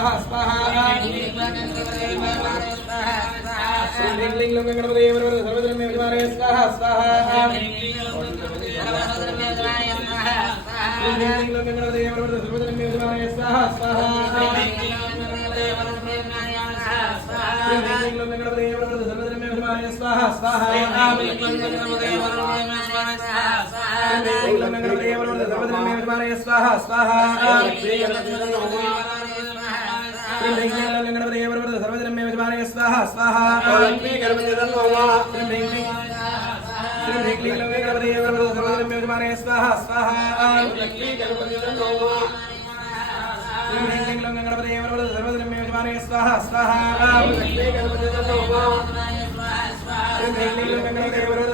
स्वाहा स्वाहा ह्रीं क्लीं लों गणपतये वरवरद सर्वधर्मे विद्महे स्वाहा स्वाहा ह्रीं क्लीं लों गणपतये वरवरद सर्वधर्मे विद्महे स्वाहा स्वाहा ह्रीं क्लीं लों गणपतये वरवरद सर्वधर्मे विद्महे स्वाहा स्वाहा ह्रीं क्लीं लों गणपतये वरवरद सर्वधर्मे विद्महे स्वाहा स्वाहा गणपतये वरवरद सर्वधर्मे विद्महे स्वाहा स्वाहा ह्रीं क्लीं लों गणपतये वरवरद सर्वधर्मे विद्महे स्वाहा स्वाहा ह्रीं क्लीं लों गणपतये वरवरद सर्वधर्मे विद्महे स्वाहा स्वाहा ह्रीं क्लीं लों गणपतये वरवरद